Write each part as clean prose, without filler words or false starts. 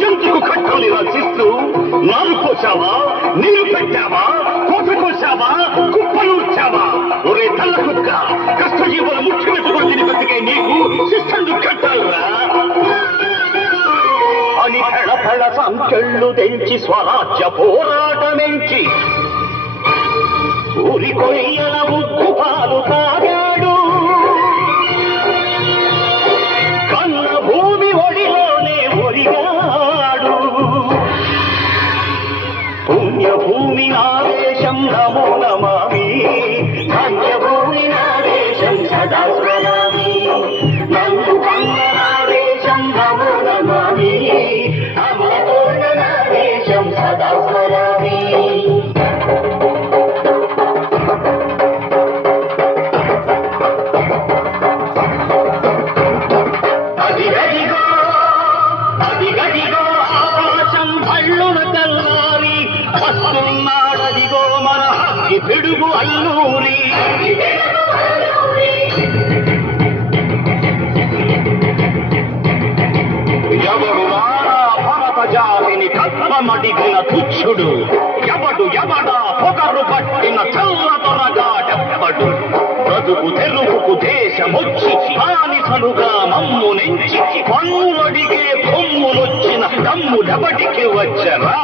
జంతుకు కట్టాలి రచిస్తూ నారు కోసావా, నీరు పెట్టావా, కోత కోసావా, కుప్పలు వచ్చావా? ఒరే తల్ల కుక్క, కష్టజీవులు ముఖ్యమెత్తుకొని తిని బతికే నీకు శిక్షలు కట్టాలరా అని పెళ సంకెళ్ళు తెంచి స్వరాజ్య పోరాటమెంచి ఊరి కొయ్యల ఉక్కు పాలు తాగాడు. కన్న భూమి ఒడిలోనే ఒరిగాడు. పుణ్యభూమి నాదేశం నమో నమామి, ధన్యభూమి నాదేశం సదా స్మరామి. నందు కన్న నాదేశం నమో నమామి, అమరపూర్ణ నాదేశం సదా స్మరామి. అదిగదిగో ఆకాశం భళ్ళున తెల్లారి వస్తున్నాడదిగో మన హక్కి పిడుగు అల్లూరి. ఎవడు వాడా భరత జాతిని కర్మమడిగిన తుచ్చుడు, ఎవడా పొగరు పట్టిన చల్లతొరగాడెవ్వడు. బ్రతుకు తెరువుకు దేశమొచ్చి బానిసలుగా మమ్ము నెంచి పన్నులడిగే కొమ్ములొచ్చిన దమ్ముడెవడికి వచ్చరా?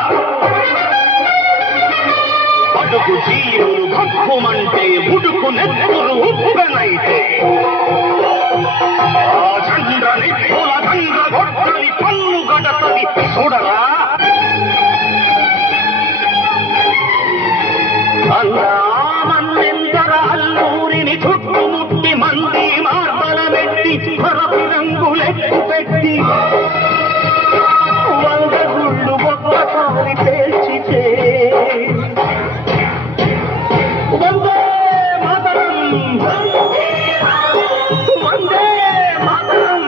అడుగు జీవులు భక్కుమంటే ఉడుకు నెత్తురు ఉప్పెనైతే ఆ చంద్ర నిప్పుల దండ గొడ్డలి పన్ను గడతది చూడరా? అన్నామన్నెందర అల్లూరిని చుట్టుముట్టి మంది మార్బల పెట్టి మరపి రంగులెక్కు పెట్టి 100 గుళ్ళు ఒక్కసారి పేల్చితే వందే మాతరం, వందే మాతరం,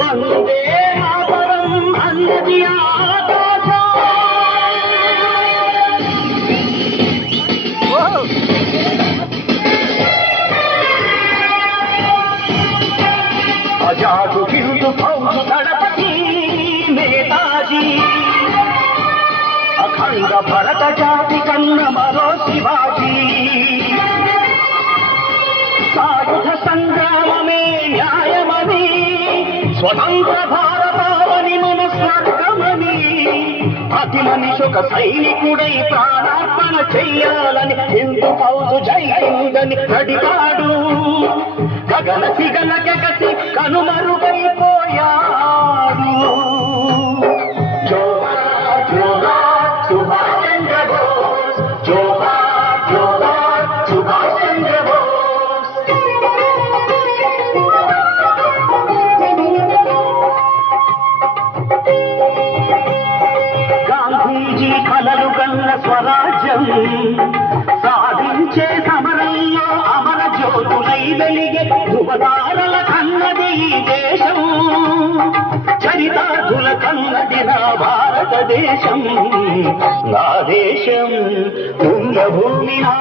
వందే మాతరం అన్నది ఆజాదు హిందూ ఫౌజు దళపతి నేతాజీ, అఖండ భరత జాతి కన్న మరో శివాజీ. సాయుధ సంగ్రామమే న్యాయమని, స్వతంత్ర భారతావని మన స్వర్గమని, ప్రతి మనిషొక సైనికుడై ప్రాణార్పణ చెయ్యాలని హిందూ ఫౌజు జై హిందని నడిపాడు. గగన సిగల గగసి కనుమరుగైపోయాడు. జోహార్ జోహార్ సుభాష్ చంద్ర బోస్, జోహార్ జోహార్ సుభాష్ చంద్ర బోస్. గాంధీజీ కలలు కన్న స్వరాజ్యం సాధించే సమరంలో అమర జ్యోతులై వెలిగే ధృవతారల కన్నది ఈ దేశం. చరితార్థుల కన్నది నా భారతదేశం. నా దేశం పుణ్యభూమి నా